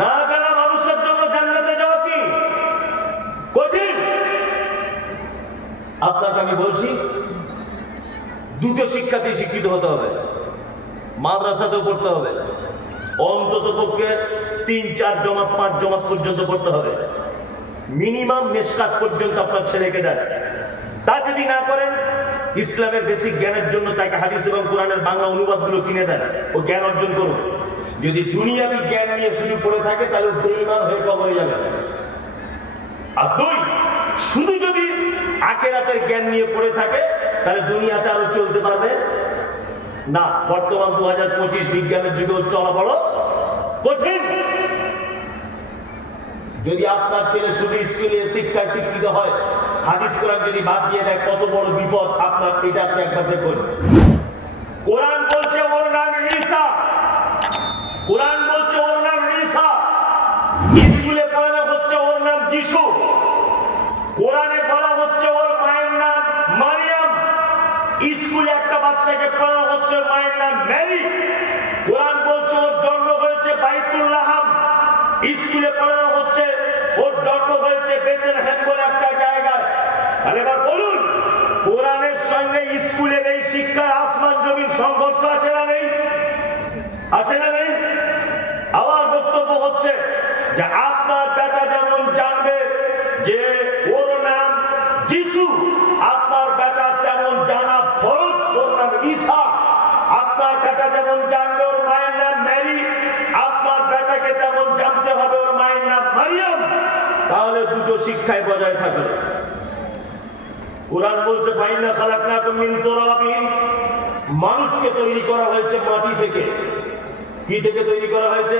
না জানা মানুষের জন্য জান্নাতে যাওয়া কি কঠিন? আপনাকে আমি বলছি, দুটো শিক্ষাতে শিক্ষিত হতে হবে। মাদ্রাসাতেও পড়তে হবে, অন্তত পক্ষে 3-4 জমাত 5 জমাত পর্যন্ত পড়তে হবে। মিনিমাম মেশকাত পর্যন্ত আপনার ছেলেকে দেন। তা যদি না করেন, ইসলামের বেসিক জ্ঞানের জন্য তাকে হাদিস এবং কোরআনের বাংলা অনুবাদগুলো কিনে দেন, ও জ্ঞান অর্জন করুন। যদি দুনিয়াবি জ্ঞান নিয়ে শুধু পড়ে থাকে, তাহলে বেঈমান হয়ে কবরে যাবে। আর দুই, শুধু যদি আখিরাতের জ্ঞান নিয়ে পড়ে থাকে, তাহলে দুনিয়াতে আরো চলতে পারবে না। বর্তমান 2025 বিজ্ঞানের যুগে চলা বড় কঠিন। যদি আপনার ছেলে শুধু স্কুলে শিক্ষায় শিক্ষিত হয়, হাদিস কোরআন যদি বাদ দিয়ে দেয়, কত বড় বিপদ আপনার। এটা আপনি একবার দেখুন। কোরআন বলছে ওর নাম ঈসা, কোরআন বলছে ওর নাম ঈসা। স্কুলে পড়ানো হচ্ছে ওর নাম যিশু। কোরআনে বলা হচ্ছে ওর মায়ের নাম মারিয়াম। স্কুলে একটা বাচ্চাকে পড়ানো হচ্ছে মায়ের নাম মেরি। কোরআন বলছে ওর জন্ম হয়েছে বাইতুল লাহাম। স্কুলে পড়ানো হচ্ছে ওর জন্ম হয়েছে বেথলেহেম বলে একটা জায়গায়। তাহলে এবার বলুন, কোরআনের সঙ্গে স্কুলের এই শিক্ষার আসমান জমিন সংঘর্ষ আছে না নেই? আছে না নেই? আমার বক্তব্য হচ্ছে যে আপনার বেটা যেমন জানবে যে ওর নাম যিশু, আপনার বেটা তেমন জানা ফরজ ওর নাম ঈসা। আপনার বেটা যেমন জানবে ওর মায়ের নাম মেরি, আপনার বেটাকে তেমন জানতে হবে ওর মায়ের নাম মারিয়াম। তাহলে দুটো শিক্ষায় বজায় থাকবে। কোরআন বলছে ফাইন্না খালাকনাকুম মিন তুরাবিন, মানুষকে তৈরি করা হয়েছে মাটি থেকে। কি থেকে তৈরি করা হয়েছে?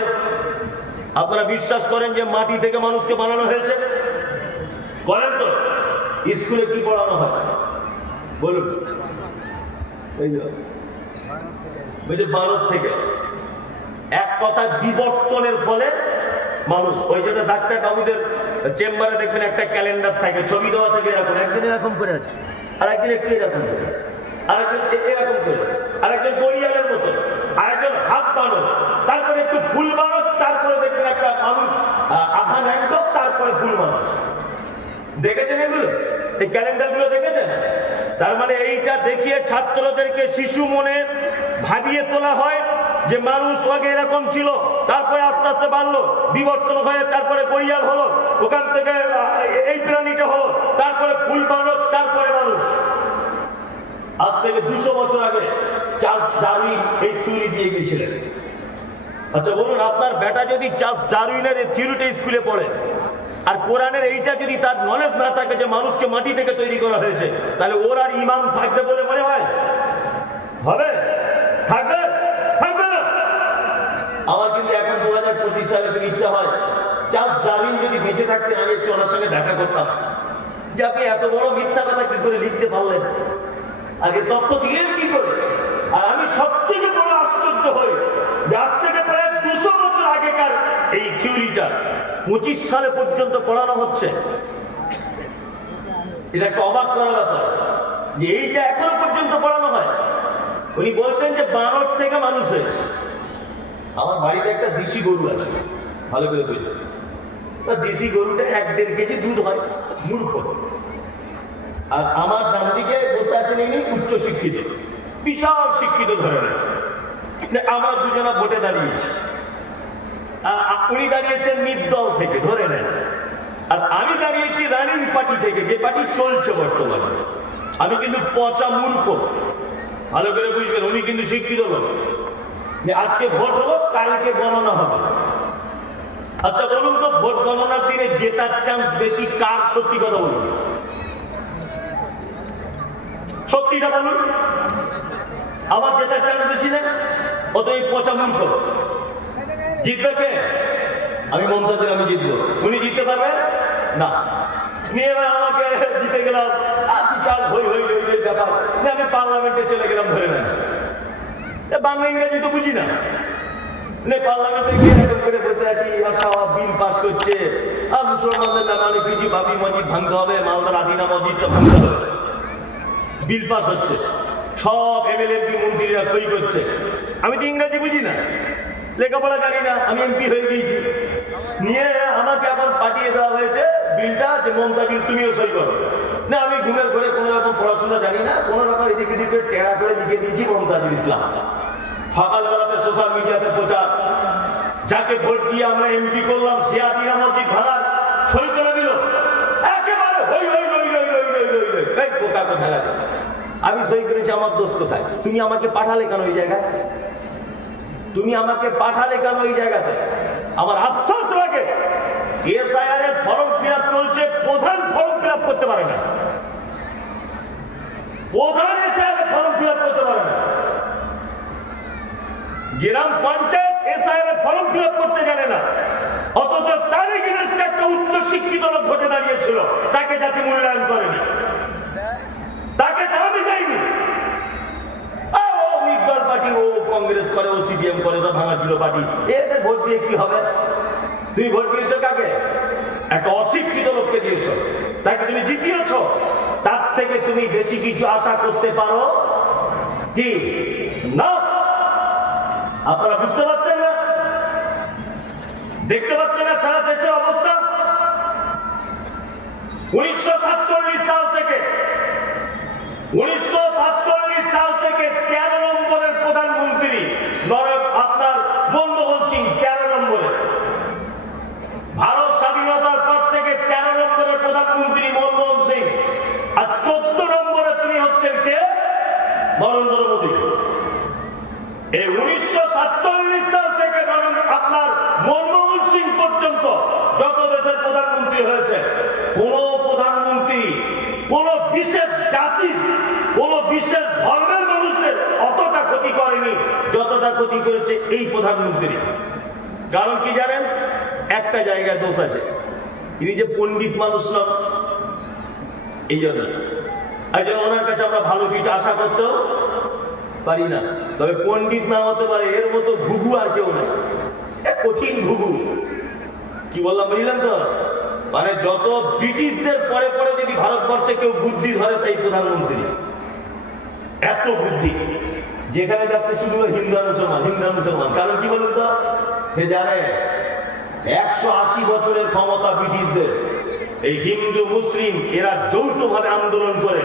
আপনারা বিশ্বাস করেন যে মাটি থেকে মানুষকে বানানো হয়েছে? করেন তো? স্কুলে কি পড়ানো হয় বলুন? এই যে বানর থেকে। এক কথা, বিবর্তনের ফলে মানুষ। ওই জন্য ডাক্তার বাবুদের চেম্বারে দেখবেন একটা ক্যালেন্ডার থাকে, ছবি দেওয়া থাকে এরকম, একদিন এরকম করে আছে, আর একদিন একটু এরকম করে, আরেকজন এরকম করে, আরেকজন গড়িয়ালের মতো, আরেকজন হাত বানর, তারপরে একটু ফুল বানর, তারপরে দেখবেন একটা মানুষ আধা ন্যাংট, তারপরে ফুল মানুষ। দেখেছেন এগুলো? এই ক্যালেন্ডার গুলো দেখেছেন? তার মানে এইটা দেখিয়ে ছাত্রদেরকে শিশু মনে ভাবিয়ে তোলা হয় যে মানুষ আগে এরকম ছিল, তারপরে আস্তে আস্তে বাড়লো, বিবর্তন হয়ে তারপরে গড়িয়াল হলো, ওখান থেকে এই প্রাণীটা হলো, তারপরে ফুল বানর, তারপরে মানুষ। আজ থেকে 200 বছর আগে চার্লস ডারউইন এই থিওরি দিয়ে গিয়েছিলেন। আচ্ছা বলুন, আপনার বেটা যদি চার্লস ডারউইনের এই থিওরিটা স্কুলে পড়ে, আর কোরআনের এইটা যদি তার নলেজ না থাকে যে মানুষকে মাটি থেকে তৈরি করা হয়েছে, তাহলে ওর আর ইমান থাকবে বলে মনে হয়? হবে? থাকবে? থাকবে না। আমার কিন্তু এখন 2025 সালে তো ইচ্ছা হয়, চার্লস ডারউইন যদি বেঁচে থাকতেন, আমি একটু ওনার সঙ্গে দেখা করতাম, যে আপনি এত বড় মিথ্যা কথা কি করে লিখতে পারলেন, আগে তত্ত্ব দিলেন কি করে? আর আমি সব থেকে বড় আশ্চর্য হই যে আজ থেকে প্রায় 200 বছর আগেকার এই থিওরিটা 25 সালে পর্যন্ত পড়ানো হচ্ছে। এটা একটা অবাক করার ব্যাপার যে এইটা এখনো পর্যন্ত পড়ানো হয়। উনি বলছেন যে বানর থেকে মানুষ হয়েছে। আমার বাড়িতে একটা দেশি গরু আছে, ভালো করে বুঝলেন। তা দেশি গরুটা 1-1.5 কেজি দুধ হয়। মূর্খ। আর আমার ডান দিকে বসে আছেন ইনি উচ্চ শিক্ষিত, বিশাল শিক্ষিত ধরনের। আমরা দুজনা ভোটে দাঁড়িয়েছি। উনি দাঁড়িয়েছেন নির্দল থেকে, ধরে নেন। আর আমি দাঁড়িয়েছি রানিং পার্টি থেকে, যে পার্টি চলছে বর্তমানে। আমি কিন্তু পচা মূর্খ, ভালো করে বুঝবেন। উনি কিন্তু শিক্ষিত লোক। আজকে ভোট হলো, কালকে গণনা হবে। আচ্ছা বলুন তো, ভোট গণনার দিনে জেতার চান্স বেশি কার? সত্যি কথা বলুন, সত্যিটা বলুন। আমার জেতার চান্স বেশি না? অত এই পচা মূর্খ জিতবে কে? আমি মমতাজের আমি জিতবো। উনি জিততে পারবে না। নিয়ে এবার আমাকে জিতে গেলাম, বিশাল হই হই হই হই ব্যাপার। আমি পার্লামেন্টে চলে গেলাম, ধরে নেন। বাংলা ইংরেজি তো বুঝি না। পার্লামেন্টে গিয়ে এরকম করে বসে আছি, বিল পাস করছে, মুসলমানদের নামে পিজি বাবরি মসজিদ ভাঙতে হবে, মালদার আদিনা মসজিদটা ভাঙতে হবে। বিল পাস হচ্ছে, সব এমএলএ মন্ত্রীরা সই করছে। আমি তো ইংরেজি বুঝি না। লেখাপড়া জানি না, আমি এমপি হয়ে গিয়েছি, নিয়ে আমাকে এখন পাঠিয়ে দেওয়া হয়েছে বিলটা যে মমতা বিল তুমিও সই করো। না, আমি ঘুমের ঘরে কোনো রকম পড়াশোনা জানি না, কোনো রকম এদিক এদিক করে টেরা করে লিখে দিয়েছি মমতাজুল ইসলাম। সকালবেলাতে সোশ্যাল মিডিয়াতে প্রচার, যাকে ভোট দিয়ে আমরা এমপি করলাম সে আদিনা মসজিদ ভাড়ার সই করে দিল। একেবারে হই হই হই হই হই হই হই হই। এই বোকা কোথায় গেছে? আমি সই করেছি, আমার দোষ কোথায়? তুমি আমাকে পাঠালে কেন ওই জায়গায়? তুমি আমাকে পাঠালে কেন ওই জায়গাতে? আমার আফসোস লাগে, এসআইআর এর ফর্ম ফিল আপ চলছে, প্রধান ফর্ম ফিল আপ করতে পারে না, প্রধান এসআইআর এর ফর্ম ফিল আপ করতে পারে না, গ্রাম পঞ্চায়েত এসআইআর এর ফর্ম ফিল আপ করতে জানে না, অথচ তার এগেইনস্টে একটা উচ্চ শিক্ষিত লোক ভোটে দাঁড়িয়েছিল, তাকে জাতি মূল্যায়ন করেনি, তাকে দামই দেয়নি। ও নির্দল পার্টি, ও কংগ্রেস করে, ও সিপিএম করে, সব ভাঙাচুরো পার্টি, এদের ভোট দিয়ে কি হবে? তুমি ভোট দিয়েছো কাকে? একটা অশিক্ষিত লোককে দিয়েছো, তাকে তুমি জিতিয়েছ। তার থেকে তুমি বেশি কিছু আশা করতে পারো কি? না। আপনারা বুঝতে পারছেন না? দেখতে পাচ্ছেন না সারা দেশের অবস্থা? 1947 সাল থেকে 13 নম্বরের প্রধানমন্ত্রী আপনার মনমোহন সিং, 13 নম্বরে। ভারত স্বাধীনতার পর থেকে 13 নম্বরের প্রধানমন্ত্রী মনমোহন সিং, আর 14 নম্বরে তিনি হচ্ছেন কে? নরেন্দ্র মোদী। এই 1947 সাল থেকে আপনার মনমোহন সিং পর্যন্ত যত দেশের প্রধানমন্ত্রী হয়েছে, কোন প্রধানমন্ত্রী কোন বিশেষ জাতি, কোন বিশেষ ধর্মের মানুষদের অতটা ক্ষতি করেনি যতটা ক্ষতি করেছে এই প্রধানমন্ত্রী। কারণ কি জানেন? একটা জায়গায় দোষ আছে, তিনি যে পণ্ডিত মানুষ নন, এই জন্য ওনার কাছে আমরা ভালো কিছু আশা করতেও পারি না। তবে পণ্ডিত না হতে পারে, এর মতো ঘুঘু আর কেউ নাই, কঠিন ঘুঘু। কি বললাম বুঝলেন তো? মানে যত ব্রিটিশদের পরে পরে যদি ভারতবর্ষে কেউ বুদ্ধি ধরে, তাই প্রধানমন্ত্রী। এত বুদ্ধি, যেখানে যাচ্ছে শুধু হিন্দু মুসলমান, হিন্দু মুসলমান। কারণ কি বলুন তো? সে জানে 180 বছরের ক্ষমতা ব্রিটিশদের, এই হিন্দু মুসলিম এরা যৌথভাবে আন্দোলন করে,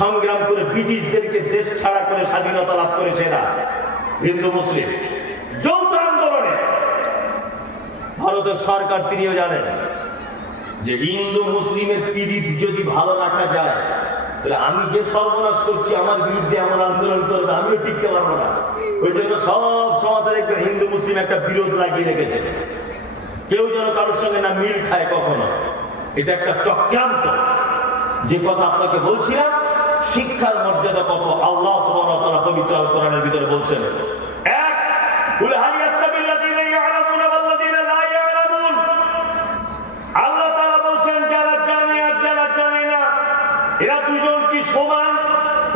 সংগ্রাম করে ব্রিটিশদেরকে দেশ ছাড়া করে স্বাধীনতা লাভ করেছে। এরা হিন্দু মুসলিম যৌথ আন্দোলনে। ভারতের সরকার তিনিও জানেন যে হিন্দু মুসলিমের পীড়িত যদি ভালো রাখা যায়, তাহলে আমি যে সর্বনাশ করছি, আমার বিরুদ্ধে এমন আন্দোলন করতে আমিও টিকতে পারবো না। ওই জন্য সব সমাজে দেখবেন হিন্দু মুসলিম একটা বিরোধ লাগিয়ে রেখেছে, কেউ যেন কারোর সঙ্গে না মিল খায় কখনো। এটা একটা চক্রান্ত। যে কথা আপনাকে বলছিলাম, শিক্ষার মর্যাদা কত আল্লাহ সুবহানাহু ওয়া তাআলা পবিত্র আল কোরআনের ভিতরে বলছেন। এক, কুল হাল ইয়াস্তাবিল্লাযীনা ইয়ালামুনা ওয়াল্লাযীনা লা ইয়ালামুন। আল্লাহ তাআলা বলছেন যারা জানে আর যারা জানে না, এরা দুজন কি সমান?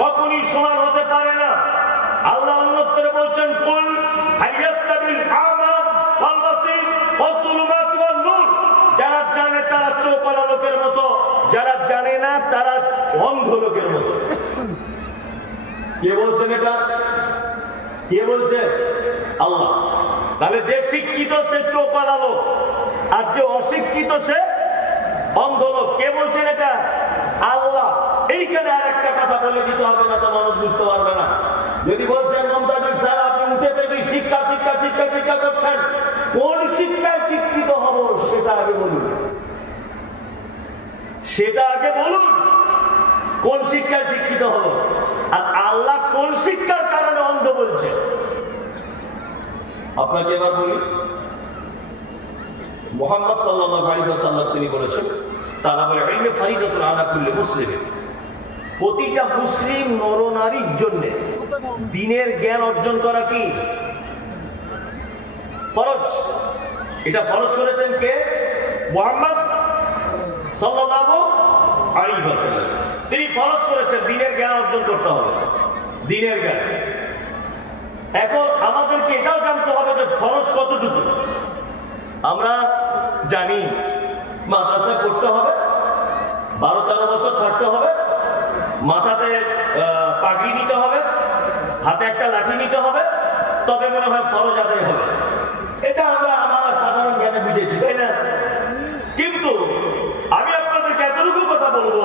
কখনই সমান হতে পারে না। আল্লাহ অন্যত্র বলছেন কুল হাল ইয়াস্তাবিল আমা ওয়াল বাসীর ওয়াজ যুলুমাত ওয়ান নূর। যারা জানে তারা চোখওয়ালা লোকের মতো, যারা জানে না তারা অন্ধ লোকের মতো। কে বলছেন এটা? কে বলছে? আল্লাহ। তাহলে যে শিক্ষিত সে চোখওয়ালা লোক, আর যে অশিক্ষিত সে অন্ধ লোক। কে বলছেন এটা? আল্লাহ। এইখানে আর একটা কথা বলে দিতে হবে, না তো মানুষ বুঝতে পারবে না। যদি বলছেন মমতাজুল সাহেব আপনি উঠে থেকে শিক্ষা শিক্ষা শিক্ষা শিক্ষা করছেন, কোন শিক্ষায় শিক্ষিত হব সেটা আগে বলুন, সেটা আগে বলুন। কোন শিক্ষায় শিক্ষিত হব? আর আল্লাহ কোন শিক্ষার কারণে অন্ধ বলছে? আপনাকে এবার বলি, মুহাম্মদ সাল্লাল্লাহু আলাইহি ওয়াসাল্লাম তিনি বলেছেন, তালাবুল ইলমি ফারিজাতুন আলা কুল্লি মুসলিম। প্রতিটা মুসলিম নরনারীর জন্য দ্বীনের জ্ঞান অর্জন করা কি ফরজ। এটা ফরজ করেছেন কে? মুহাম্মদ সাল্লাল্লাহু আলাইহি ওয়াসাল্লাম। তিনি ফরজ করেছেন দ্বীনের জ্ঞান অর্জন করতে হবে, দ্বীনের জ্ঞান। এখন আমাদেরকে এটাও জানতে হবে যে ফরজ কতটুকু। আমরা জানি মাদ্রাসায় পড়তে হবে, 12-13 বছর থাকতে হবে, মাথাতে পাগড়ি নিতে হবে, হাতে একটা লাঠি নিতে হবে, তবে মনে হয় ফরজ আদায় হবে। এটা আমরা সাধারণ জ্ঞানে বুঝেছি, তাই না? কিন্তু আমি আপনাদেরকে এতটুকু কথা বলবো,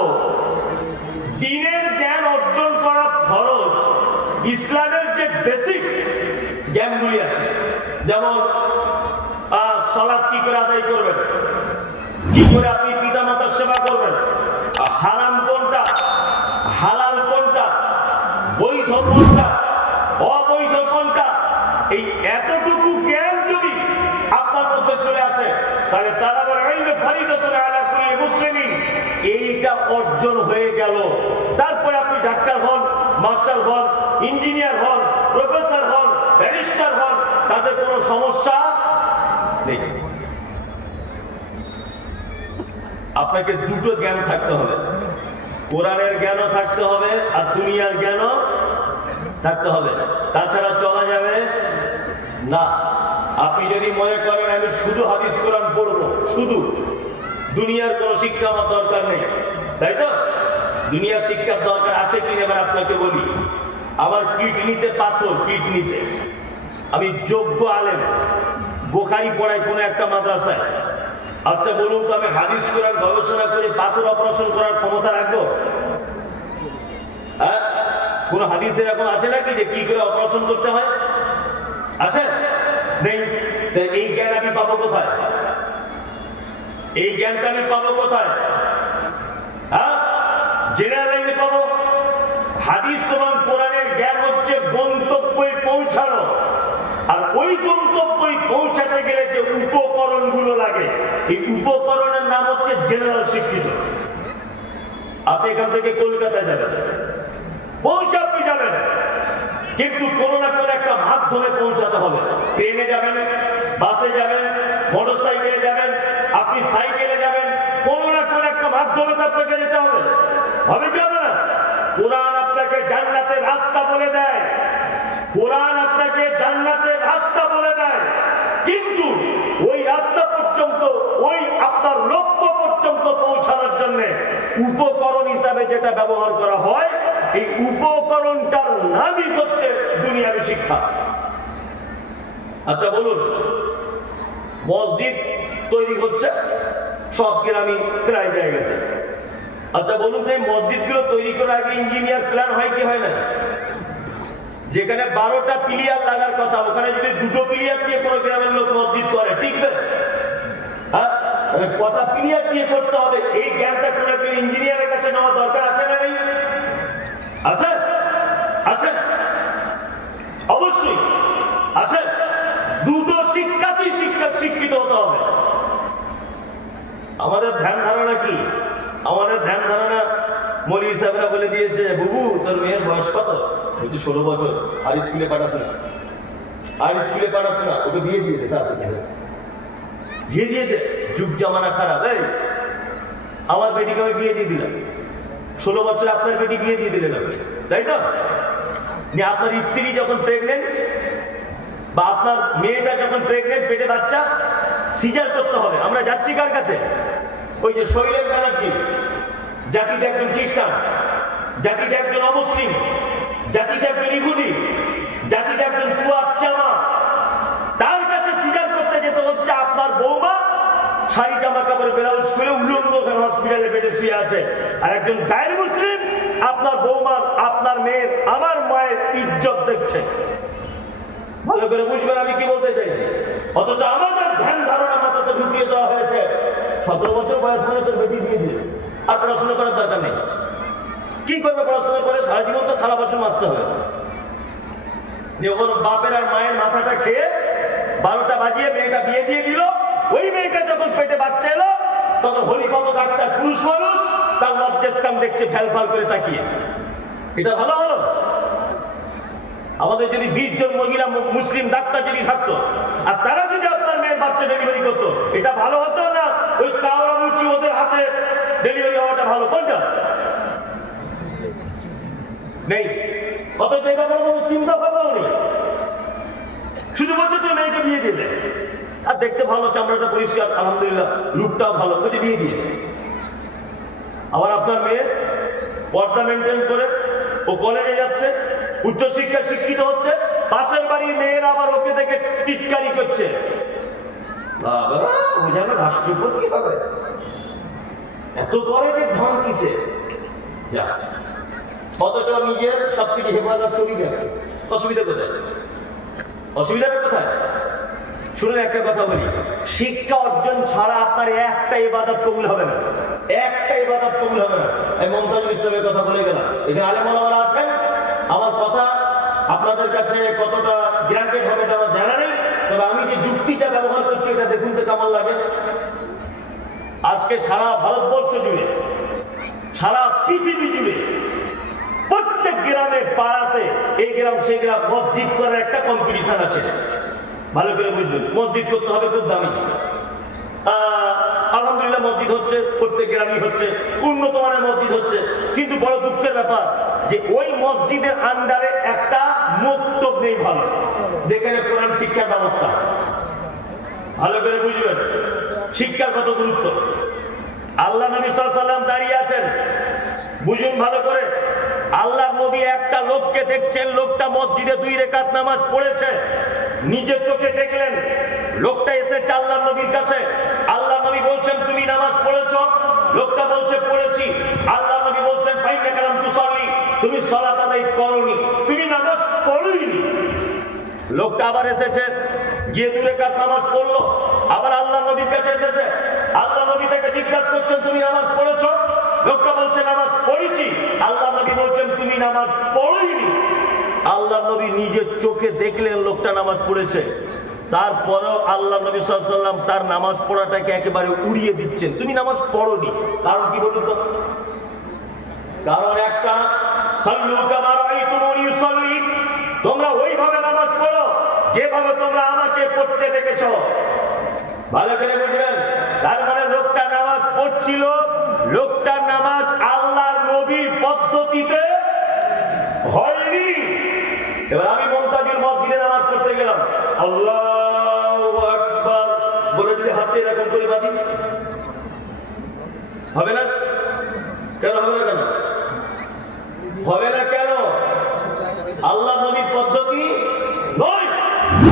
দ্বীনের জ্ঞান অর্জন করা ফরজ। ইসলামের যে বেসিক জ্ঞানগুলি আছে, যেমন সালাত কি করে আদায় করবেন, কি করে আপনি পিতামাতার সেবা করবেন, হারাম কোনটা, হালাল কোনটা, বৈধ কোনটা, অবৈধ কোনটা, এই এতটুকু জ্ঞান যদি আপনার মধ্যে চলে আসে, তাহলে তারা বলে মুসলিমিন, এইটা অর্জন হয়ে গেল। তারপরে আপনি ডাক্তার হন, মাস্টার হন, ইঞ্জিনিয়ার হন, প্রফেসর হন, ব্যারিস্টার হন, তাদের কোনো সমস্যা নেই। আপনাকে দুটো জ্ঞান থাকতে হবে, কোরআনের জ্ঞানও থাকতে হবে আর দুনিয়ার জ্ঞানও থাকতে হবে, তাছাড়া চলা যাবে না। আপনি যদি মনে করেন আমি শুধু হাদিস কোরআন পড়বো, শুধু দুনিয়ার কোনো শিক্ষা আমার দরকার নেই, তাই তো? দুনিয়ার শিক্ষার দরকার আছে কিনা এবার আপনাকে বলি। আমার কিডনিতে পাথর, কিডনিতে। আমি যোগ্য আলেম, বোখারি পড়াই কোনো একটা মাদ্রাসায়। আচ্ছা বলুন তো, আমি হাদিস কোরআন গবেষণা করে পাথর অপারেশন করার ক্ষমতা রাখবো? হ্যাঁ, কোন হাদিসের এখন আছে নাকি যে কি করে অপারেশন করতে হয়? আছে? নেই। এই জ্ঞান আমি পাবো কোথায়? এই জ্ঞানটা আমি পাবো কোথায়? হ্যাঁ, জেনারেল লাইনে পাবো। হাদিস এবং কোরআনের জ্ঞান হচ্ছে গন্তব্যে পৌঁছানো, আর ওই গন্তব্যে পৌঁছাতে গেলে যে উপকরণ গুলো লাগে, এই উপকরণের নাম হচ্ছে জেনারেল শিক্ষিত। আপনি এখান থেকে কলকাতায় যাবেন, পৌঁছে আপনি যাবেন, কিন্তু কোনো না কোনো একটা মাধ্যমে পৌঁছাতে হবে। ট্রেনে যাবেন, বাসে যাবেন, মোটর সাইকেলে যাবেন, আপনি সাইকেলে যাবেন, কোনো না কোনো একটা মাধ্যমে তো আপনাকে যেতে হবে, হবে কি হবে না? কোরআন আপনাকে জান্নাতের রাস্তা বলে দেয়, কোরআন আপনাকে জান্নাতের রাস্তা বলে দেয়, কিন্তু ওই রাস্তা পর্যন্ত, ওই আপনার লক্ষ্য পর্যন্ত পৌঁছানোর জন্য উপকরণ হিসাবে যেটা ব্যবহার করা হয়, এই উপকরণটার নামই হচ্ছে দুনিয়াবী শিক্ষা। আচ্ছা বলুন, মসজিদ তৈরি হচ্ছে সব গ্রামে প্রায় জায়গাতে। আচ্ছা বলুন তো, এই মসজিদগুলো তৈরি করার আগে ইঞ্জিনিয়ার প্ল্যান হয় কি হয় না? যেখানে 12টা পিলিয়ার লাগার কথা, ওখানে যদি 2টো পিলিয়ার দিয়ে কোনো গ্রামের লোক মসজিদ করে, টিকবে? হ্যাঁ, কটা পিলিয়ার দিয়ে করতে হবে, এই জ্ঞানটা কোনো একজন ইঞ্জিনিয়ারের কাছে নেওয়া দরকার আছে না নেই? আছে? আছে, অবশ্যই আছে। দুটো শিক্ষাতেই শিক্ষিত হতে হবে। আমাদের ধ্যান ধারণা কি? আমাদের ধ্যান ধারণা মৌলভী সাহেবরা বলে দিয়েছে, বুবু তোর মেয়ের বয়স কত? বলছি 16 বছর। আর স্কুলে পাঠাস না, আর স্কুলে পাঠাস না, ওকে বিয়ে দিয়ে দে, বিয়ে দিয়ে দে। যুগ জামানা খারাপ। এই আমার বেটিকে আমি বিয়ে দিয়ে দিলাম, 16 বছর আপনার বেটি বিয়ে দিয়ে দিলেন আপনি, তাই তো? আপনার স্ত্রী যখন প্রেগনেন্ট, বা আপনার মেয়েটা যখন প্রেগনেন্ট, পেটে বাচ্চা, সিজার করতে হবে। আমরা যাচ্ছি কার কাছে? ওই যে শৈলেন ব্যানার্জি, জাতিতে একজন খ্রিস্টান, জাতিতে একজন অমুসলিম, জাতিতে একজন ইহুদি, জাতিতে একজন চুয়াচ্চামা, তার কাছে সিজার করতে যেতে হচ্ছে। আপনার বৌমা শাড়ি জামা কাপড় ব্লাউজ খুলে উলঙ্গ হসপিটালে বেডে শুয়ে আছে, আর একজন গায়ের মুসলিম আপনার বৌমার, আপনার মেয়ের, আমার মায়ের ইজ্জত দেখছে। ভালো করে বুঝবেন আমি কি বলতে চাইছি। অথচ আমাদের ধ্যান ধারণা মাথাতে ঢুকিয়ে দেওয়া হয়েছে, 17 বছর বয়স মানে তোর বেটি দিয়ে দিল, আর পড়াশোনা করার দরকার নেই। কি করবে পড়াশোনা করে? সারা জীবন তো থালা বাসন মাজতে হবে। যখন বাপের আর মায়ের মাথাটা খেয়ে 12টা বাজিয়ে মেয়েটা বিয়ে দিয়ে দিল, ওই মেয়েটা যখন পেটে বাচ্চা এলো, তখন হরিপদ ডাক্তার পুরুষ মানুষ তার লজ্জাস্থান দেখছে ফ্যাল ফাল করে তাকিয়ে। এটা ভালো হলো? আমাদের যদি 20 জন মহিলা মুসলিম ডাক্তার যদি থাকতো, আর তারা যদি আপনার মেয়ের বাচ্চা ডেলিভারি করতো, এটা ভালো হতো না ওই কাওড়া মুচি ওদের হাতে ডেলিভারি হওয়াটা ভালো? কোনটা? নেই। অথচ এই ব্যাপারে কোনো চিন্তা ভাবনাও নেই, শুধু বলছে তো মেয়েকে বিয়ে দিয়ে দেয়, আর দেখতে ভালো, চামড়াটা পরিষ্কার, আলহামদুলিল্লাহ, রূপটাও ভালো, বলছে বিয়ে দিয়ে। আবার আপনার মেয়ে পর্দা মেনটেন করে ও কলেজে যাচ্ছে, উচ্চশিক্ষায় শিক্ষিত হচ্ছে, পাশের বাড়ির মেয়েরা আবার ওকে দেখে টিটকারি করছে, বাবা ও যেন রাষ্ট্রপতি হবে, এত করে যে ঢং কিসে যা, অথচ নিজের সবকিছু হেফাজত করে যাচ্ছে। অসুবিধা কোথায়? অসুবিধাটা কোথায়? শুনুন একটা কথা বলি, শিক্ষা অর্জন ছাড়া আপনার একটা ইবাদত কবুল হবে না, একটা ইবাদত কবুল হবে না। এই মমতাজুল ইসলামের কথা বলে গেলাম, এখানে আলেম ওলামারা আছেন, আমার কথা আপনাদের কাছে কতটা গ্রান্টেড হবে এটা আমার জানা নেই, তবে আমি যে যুক্তিটা ব্যবহার করছি এটা দেখুন তো কেমন লাগে। আজকে সারা ভারতবর্ষ জুড়ে, সারা পৃথিবী জুড়ে, প্রত্যেক গ্রামে পাড়াতে, এই গ্রাম সেই গ্রাম মসজিদ করার একটা কম্পিটিশন আছে। ভালো করে বুঝবেন, মসজিদ করতে হবে খুব দামি। আলহামদুলিল্লাহ মসজিদ হচ্ছে, প্রত্যেক গ্রামই হচ্ছে, উন্নত মানের মসজিদ হচ্ছে, কিন্তু বড় দুঃখের ব্যাপার যে ওই মসজিদের আন্ডারে একটা মক্তব নেই ভালো, যেখানে কোরআন শিক্ষার ব্যবস্থা। ভালো করে বুঝবেন শিক্ষার কত গুরুত্ব। আল্লাহ নবী সাল্লাল্লাহু আলাইহি ওয়াসাল্লাম দাঁড়িয়ে আছেন, বুঝুন ভালো করে। আল্লাহ নবী একটা লোককে দেখছেন, লোকটা মসজিদে 2 রাকাত নামাজ পড়েছে, নিজের চোখে দেখলেন। লোকটা এসেছে আল্লাহ নবীর কাছে, আল্লাহ নবী বলছেন তুমি নামাজ পড়েছো? লোকটা বলছে পড়েছি। আল্লাহ নবী বলছেন ফাইন্না কালাম তুসাল্লি, তুমি সালাত আদায় করোনি, তুমি নামাজ পড়োইনি। লোকটা আবার এসেছে, গিয়ে 2 রাকাত নামাজ পড়লো, আবার আল্লাহ নবীর কাছে এসেছে, আল্লাহ নবী তাকে জিজ্ঞাসা করছেন তুমি নামাজ পড়েছো? লোকটা বলছে নামাজ পড়েছি। আল্লাহ নবী বলছেন তুমি নামাজ পড়োইনি। আল্লাহ নবী নিজের চোখে দেখলেন লোকটা নামাজ পড়েছে, তারপরেও আল্লাহ নবী সাল্লাল্লাহু আলাইহি ওয়াসাল্লাম তার নামাজ পড়াটাকে একেবারে উড়িয়ে দিচ্ছেন, তুমি নামাজ পড়োনি। কারণ কি বলুন তো? কারণ একটা, সাল্লু কামা রাআইতুমুনি উসাল্লি, তোমরা ওইভাবে নামাজ পড়ো যেভাবে তোমরা আমাকে পড়তে দেখেছো। ভালো করে বুঝবেন, তার মানে লোকটা নামাজ পড়ছিল, লোকটার নামাজ আল্লাহর নবীর পদ্ধতিতে হয়নি। এবার আমি মমতাজুল মসজিদে নামাজ পড়তে গেলাম, আল্লাহু আকবার বলে যদি হাতে এরকম করে বাঁধি, হবে না? কেন হবে না? কেন হবে না? কেন? আল্লাহ নবীর পদ্ধতি নয়।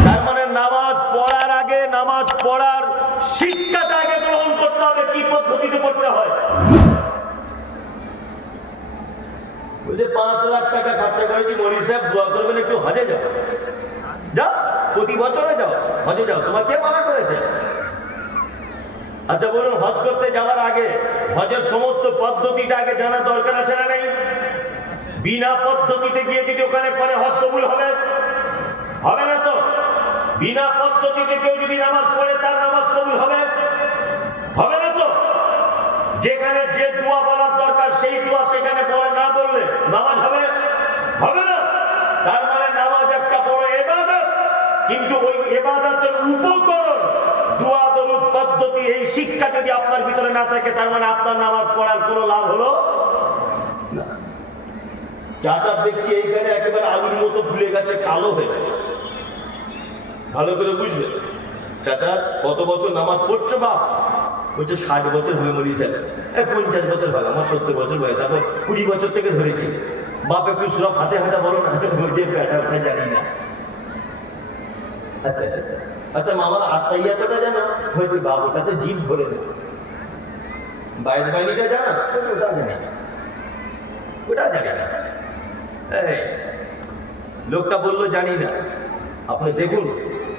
তার মানে নামাজ পড়ার আগে নামাজ পড়ার শিক্ষাটা আগে গ্রহণ করতে হবে, কি পদ্ধতিতে পড়তে হয়। বুঝলে 5 লাখ টাকা খরচা করেছি, মৌলী সাহেব দোয়া করবেন একটু হজে যাও, যাও প্রতি বছরে যাও, হজে যাও, তোমার কে মানা করেছে? আচ্ছা বলুন, হজ করতে যাওয়ার আগে হজের সমস্ত পদ্ধতিটা আগে জানা দরকার আছে না নেই? বিনা পদ্ধতিতে গিয়ে যদি ওখানে পরে হজ কবুল হবে? হবে না তো। বিনা পদ্ধতিতে কেউ যদি নামাজ পড়ে তার নামাজ কবুল হবে? হবে না তো। যেখানে যে দোয়া বলার দরকার সেই দোয়া সেখানে পড়ে না বললে নামাজ হবে? হবে না। তার মানে নামাজ একটা বড় ইবাদত, কিন্তু ওই ইবাদতের উপকরণ দোয়া দরুদ পদ্ধতি, এই শিক্ষা যদি আপনার ভিতরে না থাকে, তার মানে আপনার নামাজ পড়ার কোনো লাভ হলো না। চাচা দেখছি এইখানে একেবারে আলুর মতো ফুলে গেছে, কালো হয়ে। ভালো করে বুঝবে, চাচা কত বছর নামাজ পড়ছো বাপ? বলছে 60 বছর হয়ে মরি স্যার। 50 বছর হয়, আমার 70 বছর বয়স, এখন 20 বছর থেকে ধরেছি। বাপ একটু সুরা হাতে হাঁটা বলো না, বলছে ব্যাটা জানি না। আচ্ছা আচ্ছা আচ্ছা আচ্ছা মামা আত্মাইয়াতটা জানো? বলছে বাপ ওটা তো জিভ ভরে দেবে। বাইদ বাইনিটা জানো? ওটা জানি না, ওটা জানি না। লোকটা বললো জানি না। আপনি দেখুন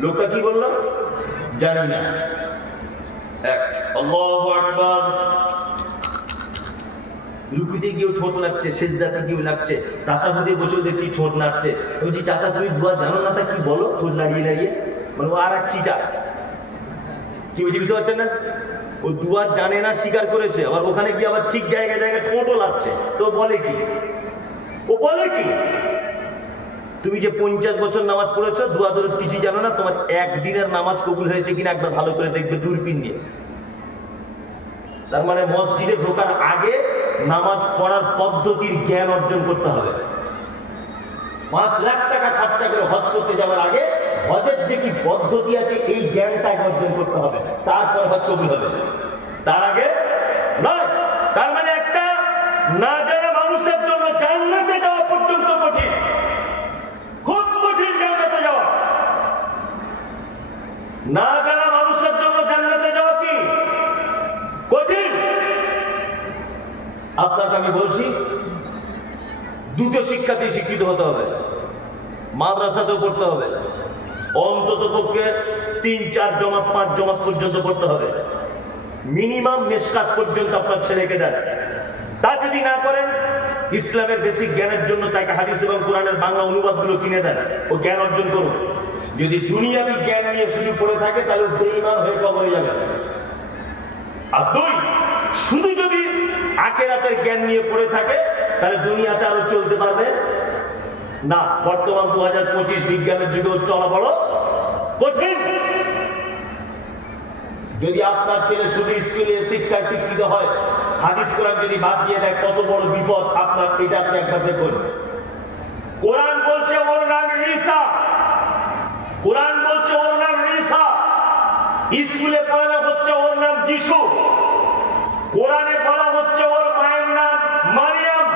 লোকটা কি বললো, জানি না। আল্লাহু আকবার। রুকুতে গিয়েও ঠোঁট লাগছে, সেজদাতে গিয়েও লাগছে, তাসাহুদে বসেও দেখি ঠোঁট নাড়ছে। বলছি চাচা তুমি দোয়া জানো না, তা কি বলো? ঠোঁট নাড়িয়ে নাড়িয়ে মানে ও আর এক চিটা। কি বলছি বুঝতে পারছেন না? ও দোয়া জানে না, স্বীকার করেছে, আবার ওখানে গিয়ে আবার ঠিক জায়গায় জায়গায় ঠোঁটও লাগছে। তো বলে কি? ও বলে কি? তুমি যে 50 বছর নামাজ পড়েছো, দোয়া দরুদ কিছু জানো না, তোমার একদিনের নামাজ কবুল হয়েছে কিনা একবার ভালো করে দেখবে দূরবীন নিয়ে। তার মানে মসজিদে ঢোকার আগে নামাজ পড়ার পদ্ধতির জ্ঞান অর্জন করতে হবে। 5 লাখ টাকা খরচা করে হজ করতে যাওয়ার আগে হজের যে কি পদ্ধতি আছে এই জ্ঞানটা অর্জন করতে হবে, তারপর হজ কবুল হবে, তার আগে নয়। তার মানে একটা না জানা মানুষের জন্য জান্নাতে যাওয়া পর্যন্ত কঠিন, খুব কঠিন জান্নাতে যাওয়া। না জানা মানুষের জন্য জান্নাতে যাওয়া কি কঠিন? আপনাকে আমি বলছি, দুটো শিক্ষাতে শিক্ষিত হতে হবে, মাদ্রাসাতেও পড়তে হবে, অন্তত পক্ষে 3-4 জমাত 5 জমাত পর্যন্ত পড়তে হবে, মিনিমাম মেশকাত পর্যন্ত আপনার ছেলেকে দেন। তা যদি না করেন, ইসলামের বেসিক জ্ঞানের জন্য তাকে হাদিস এবং কোরআনের বাংলা অনুবাদগুলো কিনে দেন, ও জ্ঞান অর্জন করুন। যদি দুনিয়াবি জ্ঞান নিয়ে শুধু পড়ে থাকে তাহলে বেঈমান হয়ে কবরে যাবে। আর 2, শুধু যদি আখিরাতের জ্ঞান নিয়ে পড়ে থাকে তাহলে দুনিয়াতে আরো চলতে পারবে না। বর্তমান 2025 বিজ্ঞানের যুগে চলা বড় কঠিন। যদি আপনার ছেলে শুধু স্কুলে শিক্ষায় শিক্ষিত হয়, হাদিস কোরআন যদি বাদ দিয়ে দেয়, কত বড় বিপদ আপনার। এটা আপনি একবার দেখুন। কোরআন বলছে ওর নাম ঈসা, কোরআন বলছে ওর নাম ঈসা, স্কুলে পড়ানো হচ্ছে ওর নাম যিশু, কোরআনে বলা হচ্ছে ওর মায়ের নাম মারিয়াম,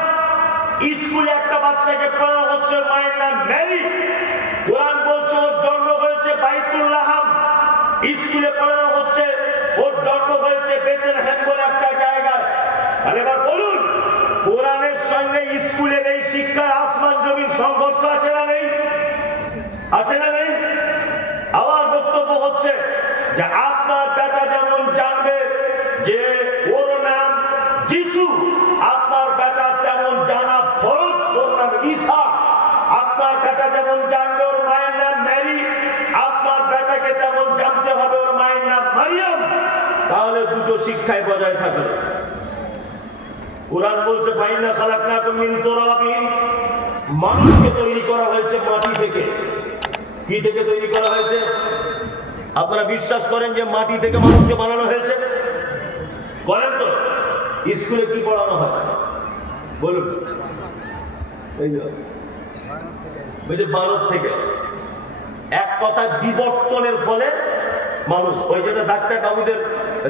স্কুলে একটা বাচ্চাকে পড়ানো হচ্ছে মায়ের নাম মেরি। কোরআন বলছে ওর জন্ম হয়েছে বাইতুল লাহাম, স্কুলে পড়ানো হচ্ছে ওর জন্ম হয়েছে বেথলেহেম বলে একটা জায়গায়। তাহলে এবার বলুন, কোরআনের সঙ্গে স্কুলের এই শিক্ষার আসমান জমিন সংঘর্ষ আছে না নেই? আছে না নেই? আমার বক্তব্য হচ্ছে যে আপনার বেটা যেমন জানবে যে ওর নাম যিশু, আপনার বেটা তেমন জানা ফরজ ওর নাম ঈসা। আপনার বেটা যেমন জানবে ওর মায়ের নাম মেরি, আপনার বেটাকে তেমন জানতে হবে ওর মায়ের নাম মারিয়াম। তাহলে দুটো শিক্ষায় বজায় থাকবে। কোরআন বলছে ফাইন্না খালাকনাকুম মিন তুরাবিন, মানুষকে তৈরি করা হয়েছে মাটি থেকে। কি থেকে তৈরি করা হয়েছে? আপনারা বিশ্বাস করেন যে মাটি থেকে মানুষকে বানানো হয়েছে? করেন তো? স্কুলে কি পড়ানো হয় বলুন? এই যে ভারত থেকে, এক কথা বিবর্তনের ফলে মানুষ। ওই জন্য ডাক্তার বাবুদের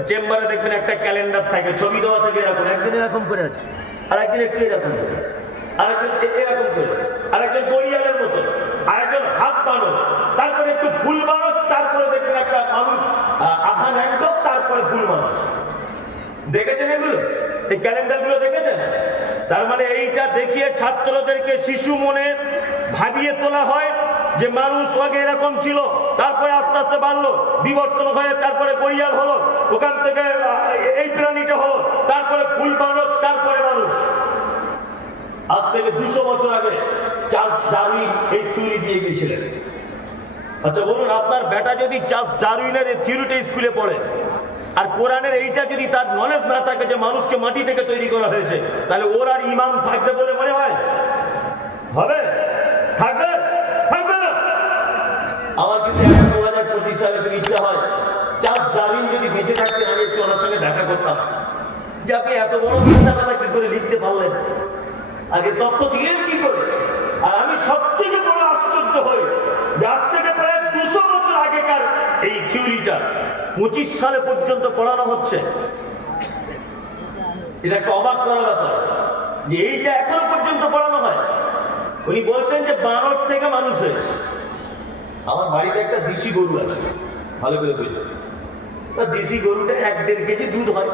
চেম্বারে দেখবেন একটা ক্যালেন্ডার থাকে, ছবি দেওয়া থাকে এরকম, একদিন এরকম করে আছে, আর একদিন একটু এরকম করে, আরেকজন এরকম করে, আরেকজন গড়িয়ালের মতো, আরেকজন হাত বানো, তারপরে একটু ফুল বানো, তারপরে দেখবেন একটা মানুষ আধা ন্যাংট, তারপরে ফুল মানুষ। দেখেছেন এগুলো? এই ক্যালেন্ডার গুলো দেখেছেন? তার মানে এইটা দেখিয়ে ছাত্রদেরকে শিশু মনে ভাবিয়ে তোলা হয় যে মানুষ আগে এরকম ছিল, তারপরে আস্তে আস্তে বাড়লো, বিবর্তন হয়ে তারপরে গড়িয়াল হলো, ওখান থেকে এই প্রাণীটা হলো, তারপরে ফুল বানো, তারপরে মানুষ। আজ থেকে 200 বছর আগে চার্লস ডারউইন এই থিওরি দিয়ে গিয়েছিলেন। আচ্ছা বলুন, আপনার বেটা যদি চার্লস ডারউইনের এই থিওরিটা স্কুলে পড়ে, আর কোরআনের এইটা যদি তার নলেজ না থাকে যে মানুষকে মাটি থেকে তৈরি করা হয়েছে, তাহলে ওর আর ইমাম থাকবে বলে মনে হয়? হবে? থাকবে? থাকবে না। আমার কিন্তু 2025 সালে ইচ্ছা হয় চার্লস ডারউইন যদি বেঁচে থাকতেন, আমি একটু ওনার সঙ্গে দেখা করতাম, যে আপনি এত বড় মিথ্যা কথা কি করে লিখতে পারলেন, আগে তথ্য দিলেন কি করে? আর আমি সব থেকে বড় আশ্চর্য হই যে আজ থেকে প্রায় 200 বছর আগেকার এই থিওরিটা 25 সালে পর্যন্ত পড়ানো হচ্ছে। এটা একটা অবাক করার ব্যাপার যে এইটা এখনো পর্যন্ত পড়ানো হয়। উনি বলছেন যে বানর থেকে মানুষ হয়েছে। আমার বাড়িতে একটা দেশি গরু আছে, ভালো করে বুঝলেন, দেশি গরুটা 1-1.5 কেজি দুধ হয়।